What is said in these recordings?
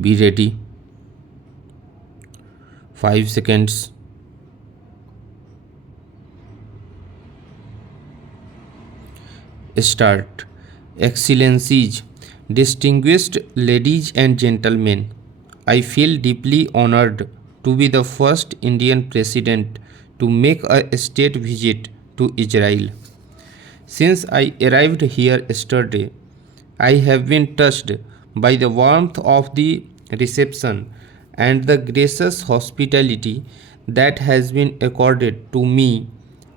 Be ready. 5 seconds. Start. Excellencies, distinguished ladies and gentlemen, I feel deeply honored to be the first Indian president to make a state visit to Israel. Since I arrived here yesterday, I have been touched by the warmth of the reception and the gracious hospitality that has been accorded to me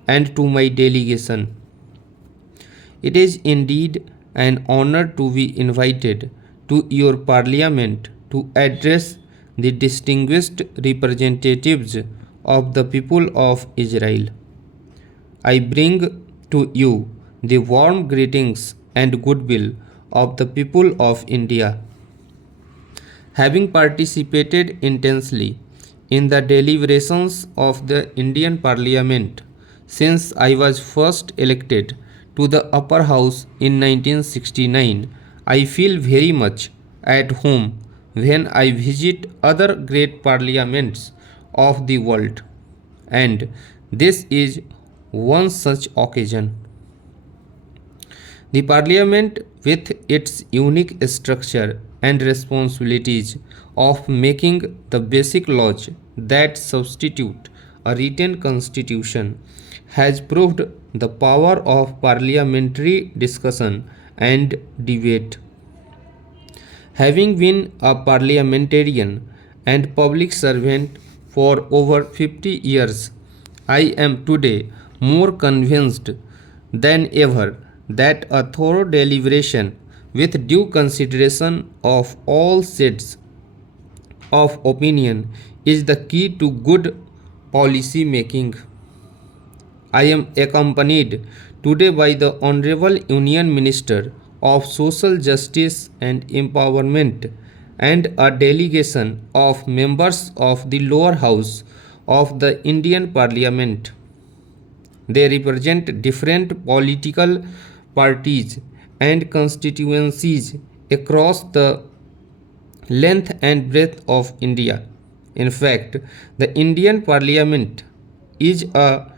and to my delegation. It is indeed an honor to be invited to your parliament to address the distinguished representatives of the people of Israel. I bring to you the warm greetings and goodwill of the people of India. Having participated intensely in the deliberations of the Indian Parliament since I was first elected to the upper house in 1969, I feel very much at home when I visit other great parliaments of the world, and this is one such occasion. The Parliament, with its unique structure and responsibilities of making the basic laws that substitute a written constitution, has proved the power of parliamentary discussion and debate. Having been a parliamentarian and public servant for over 50 years, I am today more convinced than ever that a thorough deliberation with due consideration of all shades of opinion is the key to good policy making. I am accompanied today by the Honorable Union Minister of Social Justice and Empowerment and a delegation of members of the lower house of the Indian Parliament. They represent different political parties and constituencies across the length and breadth of India. In fact, the Indian Parliament is a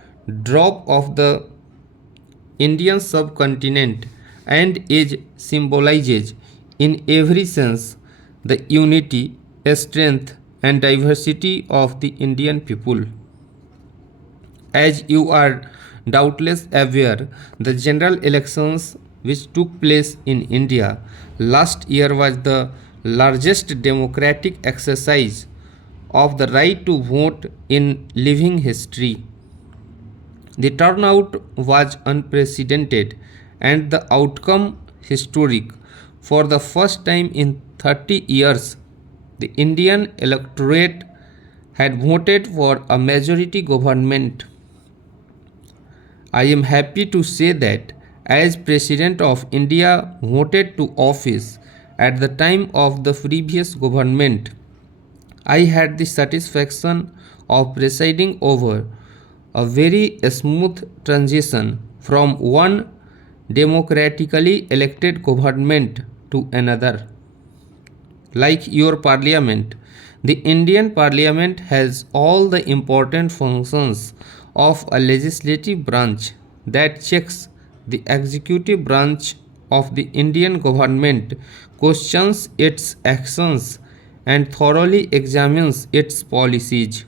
drop of the Indian subcontinent and it symbolizes in every sense the unity, strength, and diversity of the Indian people. As you are doubtless aware, the general elections which took place in India last year was the largest democratic exercise of the right to vote in living history. The turnout was unprecedented and the outcome historic. For the first time in 30 years, the Indian electorate had voted for a majority government. I am happy to say that as President of India voted to office at the time of the previous government, I had the satisfaction of presiding over a very smooth transition from one democratically elected government to another. Like your parliament, the Indian Parliament has all the important functions of a legislative branch that checks the executive branch of the Indian government, questions its actions, and thoroughly examines its policies.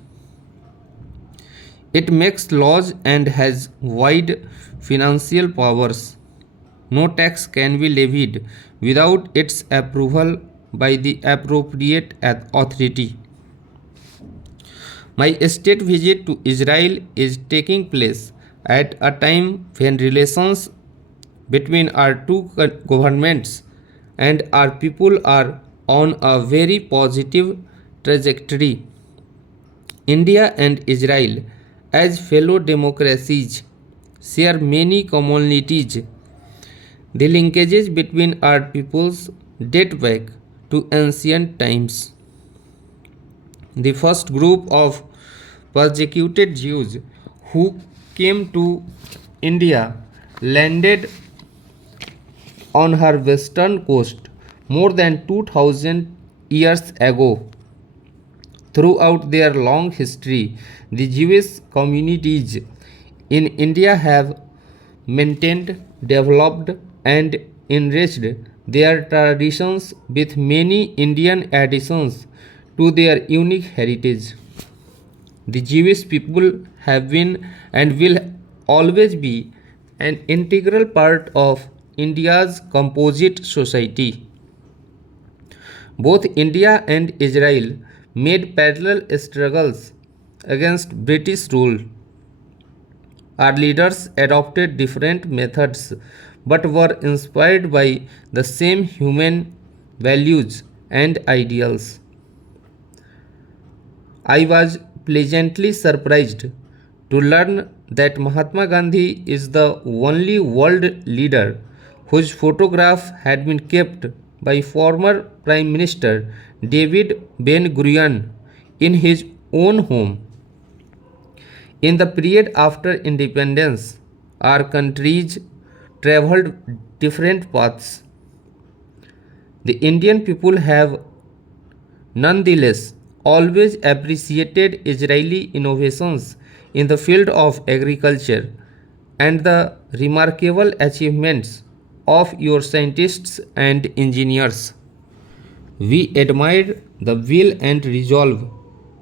It makes laws and has wide financial powers. No tax can be levied without its approval by the appropriate authority. My state visit to Israel is taking place at a time when relations between our two governments and our people are on a very positive trajectory. India and Israel, as fellow democracies, share many commonalities. The linkages between our peoples date back to ancient times. The first group of persecuted Jews who came to India landed on her western coast more than 2000 years ago. Throughout their long history, the Jewish communities in India have maintained, developed, and enriched their traditions with many Indian additions to their unique heritage. The Jewish people have been and will always be an integral part of India's composite society. Both India and Israel made parallel struggles against British rule. Our leaders adopted different methods but were inspired by the same human values and ideals. I was pleasantly surprised to learn that Mahatma Gandhi is the only world leader whose photograph had been kept by former Prime Minister David Ben Gurion in his own home. In the period after independence, our countries traveled different paths. The Indian people have nonetheless always appreciated Israeli innovations in the field of agriculture and the remarkable achievements of your scientists and engineers. We admired the will and resolve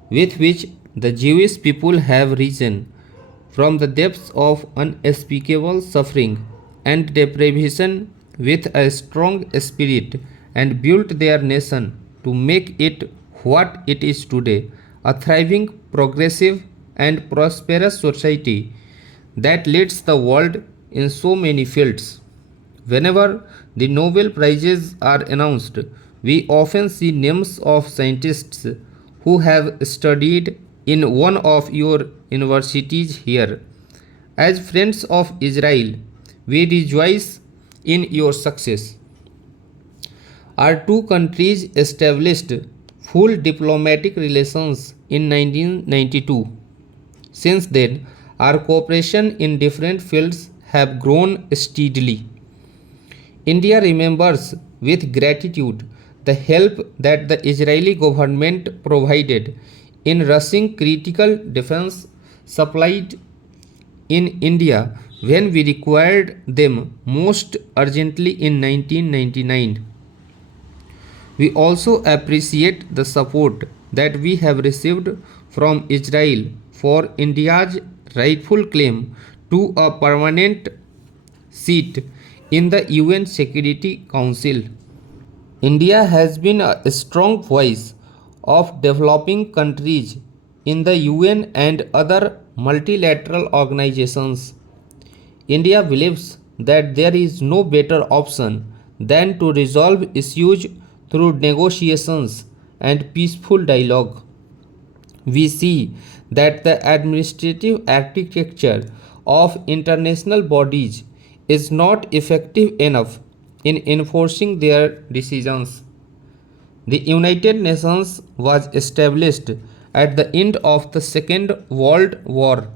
with which the Jewish people have risen from the depths of unspeakable suffering and deprivation with a strong spirit and built their nation to make it what it is today, a thriving, progressive, and prosperous society that leads the world in so many fields. Whenever the Nobel Prizes are announced, we often see names of scientists who have studied in one of your universities here. As friends of Israel, we rejoice in your success. Our two countries established full diplomatic relations in 1992. Since then, our cooperation in different fields have grown steadily. India remembers with gratitude the help that the Israeli government provided in rushing critical defense supplied in India when we required them most urgently in 1999. We also appreciate the support that we have received from Israel for India's rightful claim to a permanent seat in the UN Security Council. India has been a strong voice of developing countries in the UN and other multilateral organizations. India believes that there is no better option than to resolve issues through negotiations and peaceful dialogue. We see that the administrative architecture of international bodies is not effective enough in enforcing their decisions. The United Nations was established at the end of the Second World War.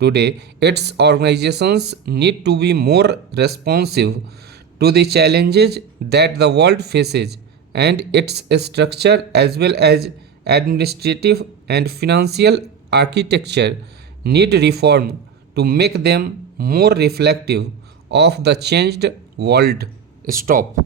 Today, its organizations need to be more responsive to the challenges that the world faces, and its structure as well as administrative and financial architecture need reform to make them more reflective of the changed world. Stop.